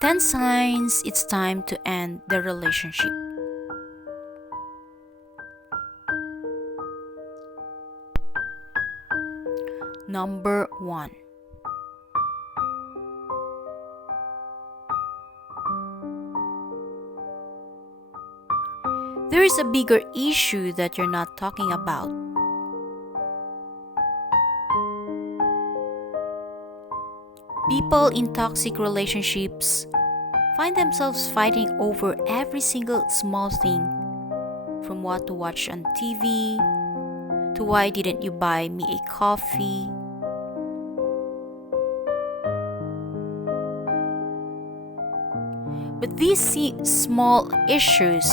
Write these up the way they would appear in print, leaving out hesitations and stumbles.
10 signs it's time to end the relationship. Number 1. There is a bigger issue that you're not talking about. People in toxic relationships find themselves fighting over every single small thing, from what to watch on TV to why didn't you buy me a coffee. But these small issues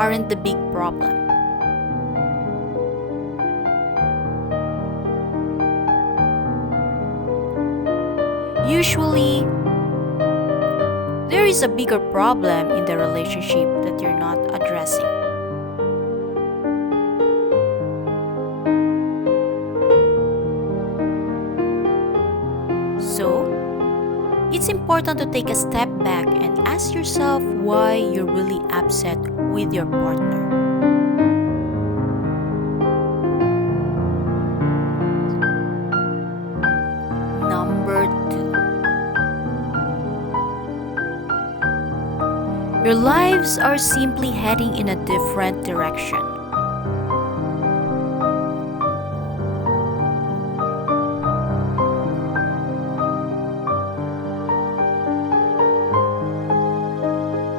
aren't the big problem. Usually, there is a bigger problem in the relationship that you're not addressing. So, it's important to take a step back and ask yourself why you're really upset with your partner. Number 2. Your lives are simply heading in a different direction.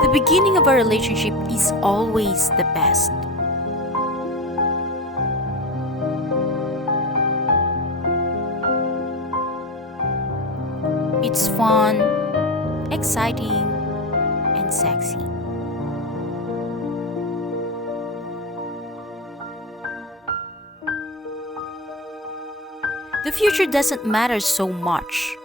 The beginning of a relationship is always the best. It's fun, exciting, and sexy. The future doesn't matter so much.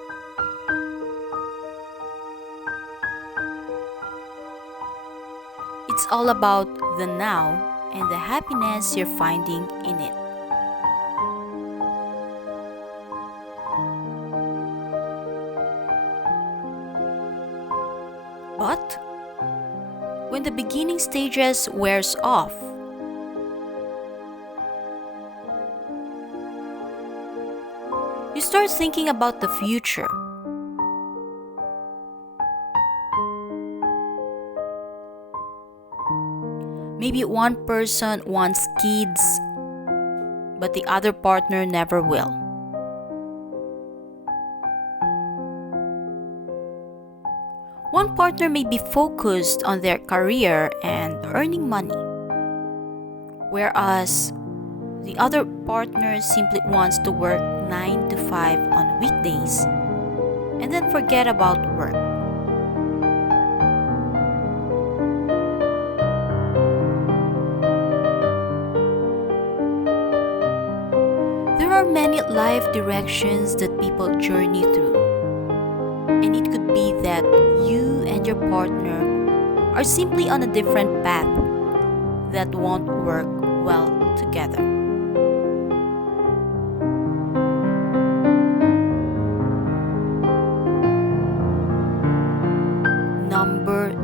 It's all about the now and the happiness you're finding in it. But when the beginning stages wears off, you start thinking about the future. Maybe one person wants kids, but the other partner never will. One partner may be focused on their career and earning money, whereas the other partner simply wants to work 9 to 5 on weekdays and then forget about work. There are many life directions that people journey through, and it could be that you and your partner are simply on a different path that won't work well together. Number 3.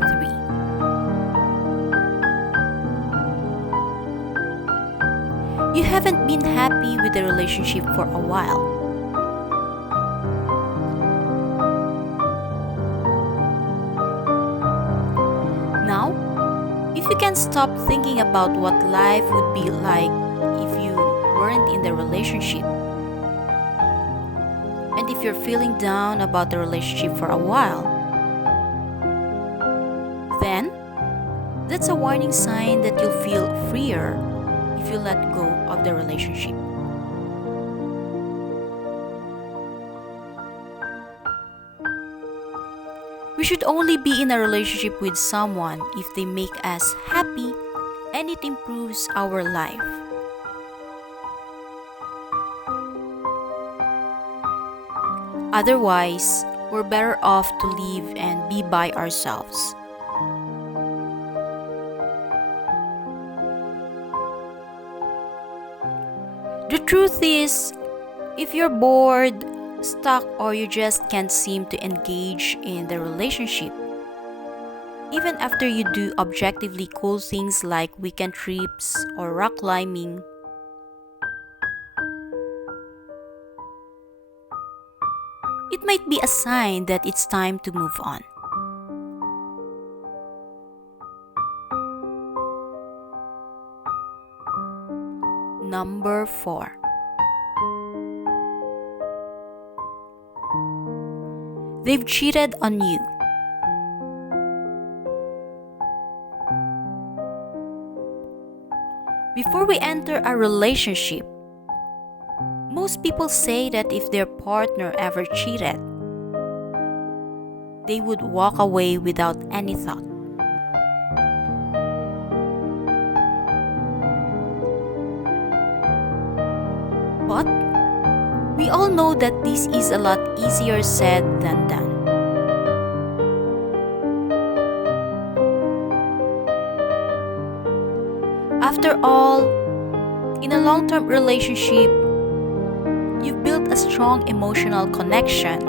You haven't been happy with the relationship for a while. Now, if you can stop thinking about what life would be like if you weren't in the relationship, and if you're feeling down about the relationship for a while, then that's a warning sign that you'll feel freer if you let go of the relationship. We should only be in a relationship with someone if they make us happy and it improves our life. Otherwise, we're better off to live and be by ourselves. The truth is, if you're bored, stuck or you just can't seem to engage in the relationship. Even after you do objectively cool things like weekend trips or rock climbing, it might be a sign that it's time to move on. Number 4. They've cheated on you. Before we enter a relationship, most people say that if their partner ever cheated, they would walk away without any thought. But we all know that this is a lot easier said than done. After all, in a long-term relationship, you've built a strong emotional connection,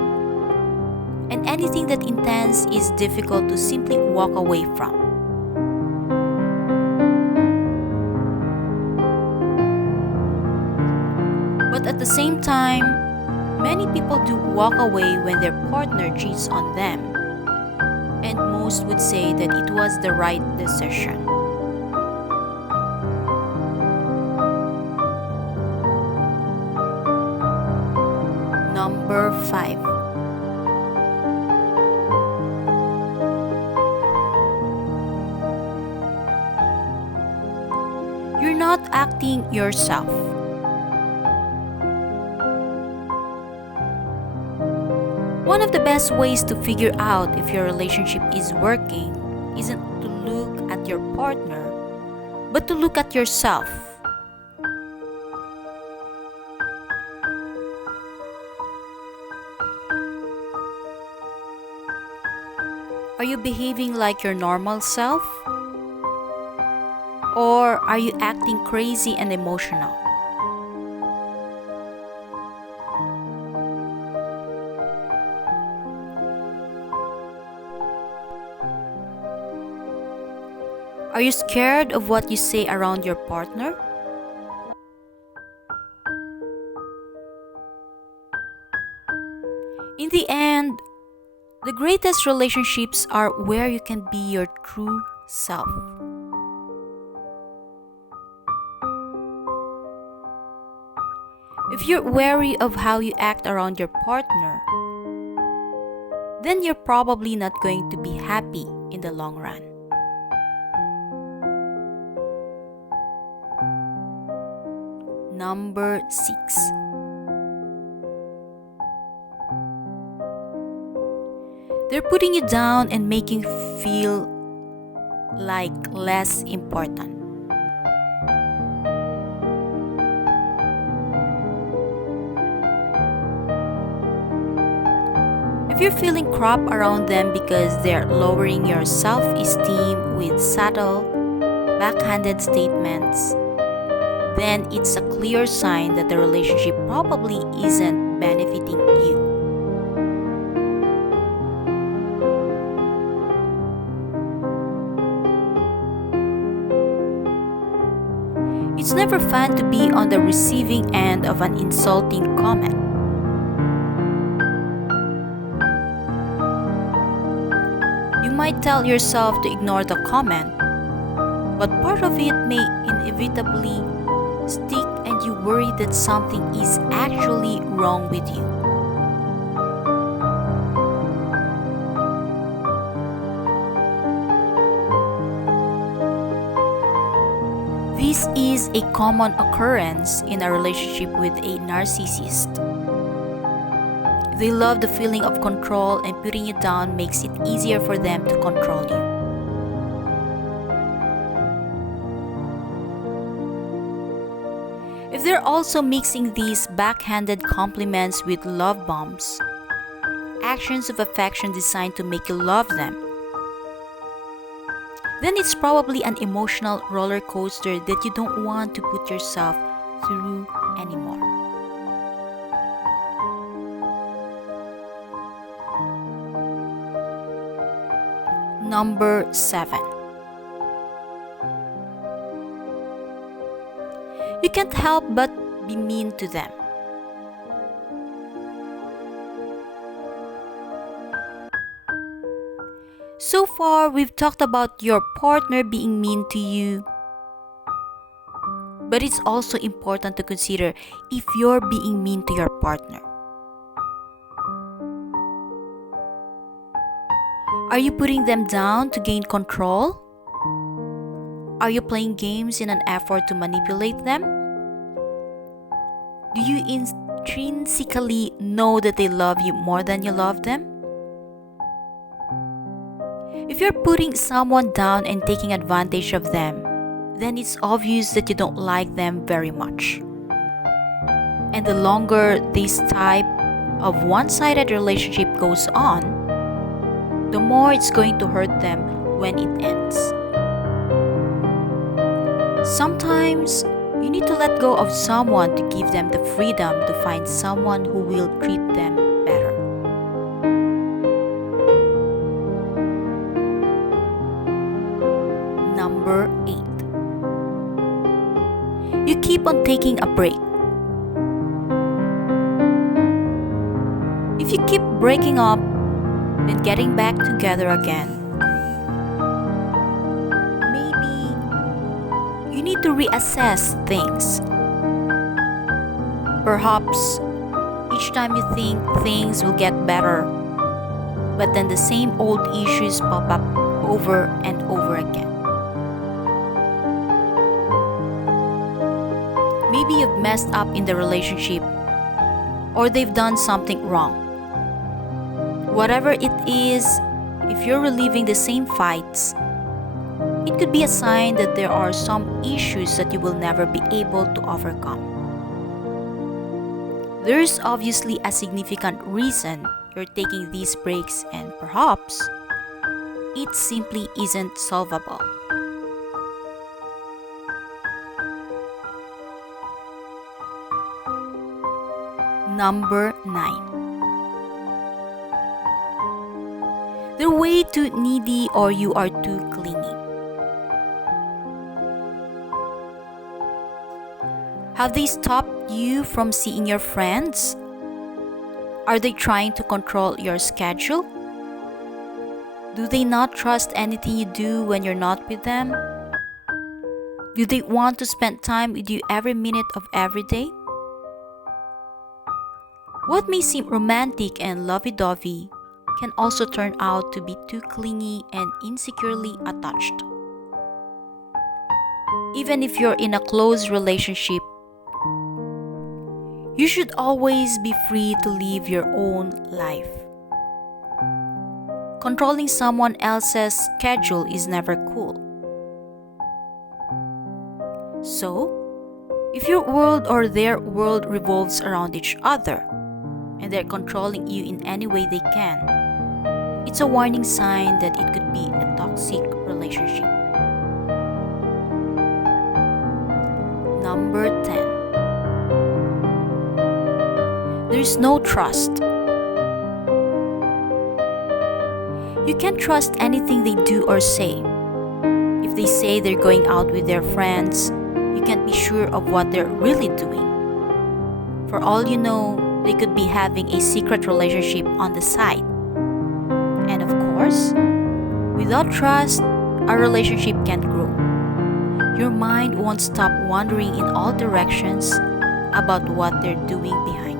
and anything that intense is difficult to simply walk away from. But at the same time, many people do walk away when their partner cheats on them, and most would say that it was the right decision. Number 5. You're not acting yourself. One of the best ways to figure out if your relationship is working isn't to look at your partner, but to look at yourself. Are you behaving like your normal self? Or are you acting crazy and emotional? Are you scared of what you say around your partner? In the end, the greatest relationships are where you can be your true self. If you're wary of how you act around your partner, then you're probably not going to be happy in the long run. Number 6. They're putting you down and making you feel like less important. If you're feeling crap around them because they're lowering your self-esteem with subtle, backhanded statements, then it's a clear sign that the relationship probably isn't benefiting you. It's never fun to be on the receiving end of an insulting comment. You might tell yourself to ignore the comment, but part of it may inevitably stick and you worry that something is actually wrong with you. This is a common occurrence in a relationship with a narcissist. They love the feeling of control, and putting you down makes it easier for them to control you. If they're also mixing these backhanded compliments with love bombs, actions of affection designed to make you love them, then it's probably an emotional roller coaster that you don't want to put yourself through anymore. Number 7. You can't help but be mean to them. So far, we've talked about your partner being mean to you. But it's also important to consider if you're being mean to your partner. Are you putting them down to gain control? Are you playing games in an effort to manipulate them? Do you intrinsically know that they love you more than you love them? If you're putting someone down and taking advantage of them, then it's obvious that you don't like them very much. And the longer this type of one-sided relationship goes on, the more it's going to hurt them when it ends. Sometimes, you need to let go of someone to give them the freedom to find someone who will treat them better. Number 8. You keep on taking a break. If you keep breaking up and getting back together again, maybe you need to reassess things. Perhaps each time you think things will get better, but then the same old issues pop up over and over again. Maybe you've messed up in the relationship, or they've done something wrong. Whatever it is, if you're reliving the same fights, it could be a sign that there are some issues that you will never be able to overcome. There's obviously a significant reason you're taking these breaks, and perhaps it simply isn't solvable. Number 9. They're way too needy or you are too clingy. Have they stopped you from seeing your friends? Are they trying to control your schedule? Do they not trust anything you do when you're not with them? Do they want to spend time with you every minute of every day? What may seem romantic and lovey-dovey can also turn out to be too clingy and insecurely attached. Even if you're in a close relationship, you should always be free to live your own life. Controlling someone else's schedule is never cool. So, if your world or their world revolves around each other, and they're controlling you in any way they can, it's a warning sign that it could be a toxic relationship. Number 10. There's no trust. You can't trust anything they do or say. If they say they're going out with their friends, you can't be sure of what they're really doing. For all you know, they could be having a secret relationship on the side. And of course, without trust, a relationship can't grow. Your mind won't stop wandering in all directions about what they're doing behind